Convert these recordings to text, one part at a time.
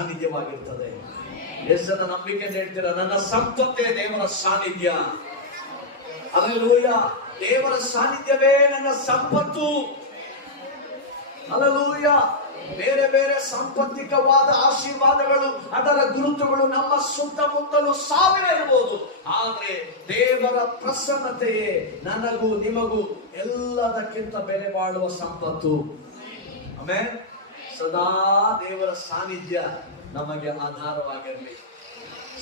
ಸಾನ್ನಿಧ್ಯವಾಗಿರ್ತದೆ. ಎಷ್ಟು ಜನ ನಂಬಿಕೆ ಹೇಳ್ತೀರಾ? ನನ್ನ ಸಂಪತ್ತೇ ದೇವರ ಸಾನ್ನಿಧ್ಯ. ಹಲ್ಲೆಲೂಯಾ. ದೇವರ ಸಾನ್ನಿಧ್ಯವೇ ನನ್ನ ಸಂಪತ್ತು. ಹಲ್ಲೆಲೂಯಾ. ಬೇರೆ ಬೇರೆ ಸಾಂಪತ್ತಿಕವಾದ ಆಶೀರ್ವಾದಗಳು, ಅದರ ಗುರುತುಗಳು ನಮ್ಮ ಸುತ್ತಮುತ್ತಲು ಸಾವಿರ ಇರಬಹುದು, ಆದ್ರೆ ದೇವರ ಪ್ರಸನ್ನತೆಯೇ ನನಗೂ ನಿಮಗೂ ಎಲ್ಲದಕ್ಕಿಂತ ಬೆಲೆ ಬಾಳುವ ಸಂಪತ್ತು. ಆಮೆನ್. ಸದಾ ದೇವರ ಸಾನ್ನಿಧ್ಯ ನಮಗೆ ಆಧಾರವಾಗಿರಲಿ.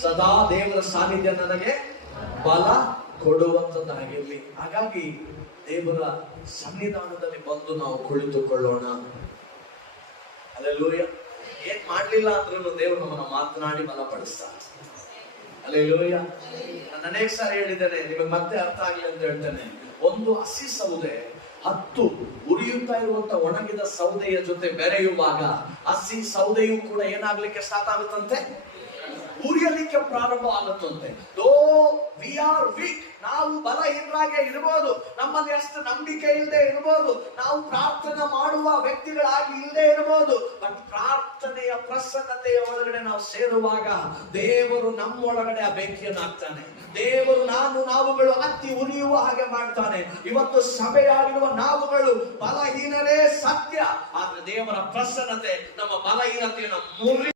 ಸದಾ ದೇವರ ಸಾನ್ನಿಧ್ಯ ನನಗೆ ಬಲ ಕೊಡುವಂತದ್ದಾಗಿರ್ಲಿ. ಹಾಗಾಗಿ ದೇವರ ಸನ್ನಿಧಾನದಲ್ಲಿ ಬಂದು ನಾವು ಕುಳಿತುಕೊಳ್ಳೋಣ. ಹಲ್ಲೆಲೂಯಾ. ಏನ್ ಮಾಡ್ಲಿಲ್ಲ ಅಂದ್ರೂ ದೇವರು ನಮ್ಮನ್ನ ಮಾತನಾಡಿ ಬಲಪಡಿಸ್ತಾನೆ. ಹಲ್ಲೆಲೂಯಾ. ನಾನು ಅನೇಕ ಸಾರಿ ಹೇಳಿದ್ದೇನೆ, ನಿಮಗೆ ಮತ್ತೆ ಅರ್ಥ ಆಗಲಿ ಅಂತ ಹೇಳ್ತೇನೆ. ಒಂದು ಹಸಿ ಸೌದೆ 10 ಉರಿಯುತ್ತಾ ಇರುವಂತ ಒಣಗಿದ ಸೌದೆಯ ಜೊತೆ ಬೆರೆಯುವಾಗ ಹಸಿ ಸೌದೆಯು ಕೂಡ ಏನಾಗ್ಲಿಕ್ಕೆ ಸ್ಟಾರ್ಟ್ ಆಗುತ್ತಂತೆ, ಉರಿಯಲಿಕ್ಕೆ ಪ್ರಾರಂಭ ಆಗುತ್ತಂತೆ. ದೋ ವಿ ಆರ್ ವೀಕ್, ನಾವು ಬಲಹೀನರಾಗಿ ಇರಬಹುದು, ನಮ್ಮಲ್ಲಿ ಅಷ್ಟು ನಂಬಿಕೆ ಇಲ್ಲದೆ ಇರಬಹುದು, ನಾವು ಪ್ರಾರ್ಥನೆ ಮಾಡುವ ವ್ಯಕ್ತಿಗಳಾಗಿ ಇಲ್ಲದೆ ಇರಬಹುದು, ಬಟ್ ಪ್ರಾರ್ಥನೆಯ ಪ್ರಸನ್ನತೆಯ ಒಳಗಡೆ ನಾವು ಸೇರುವಾಗ ದೇವರು ನಮ್ಮೊಳಗಡೆ ಆ ಬೆಂಕಿಯನ್ನು ಹಾಕ್ತಾನೆ. ದೇವರು ನಾವುಗಳು ಹತ್ತಿ ಉರಿಯುವ ಹಾಗೆ ಮಾಡ್ತಾನೆ. ಇವತ್ತು ಸಭೆಯಾಗಿರುವ ನಾವುಗಳು ಬಲಹೀನರೇ ಸತ್ಯ, ಆದ್ರೆ ದೇವರ ಪ್ರಸನ್ನತೆ ನಮ್ಮ ಬಲಹೀನತೆಯನ್ನು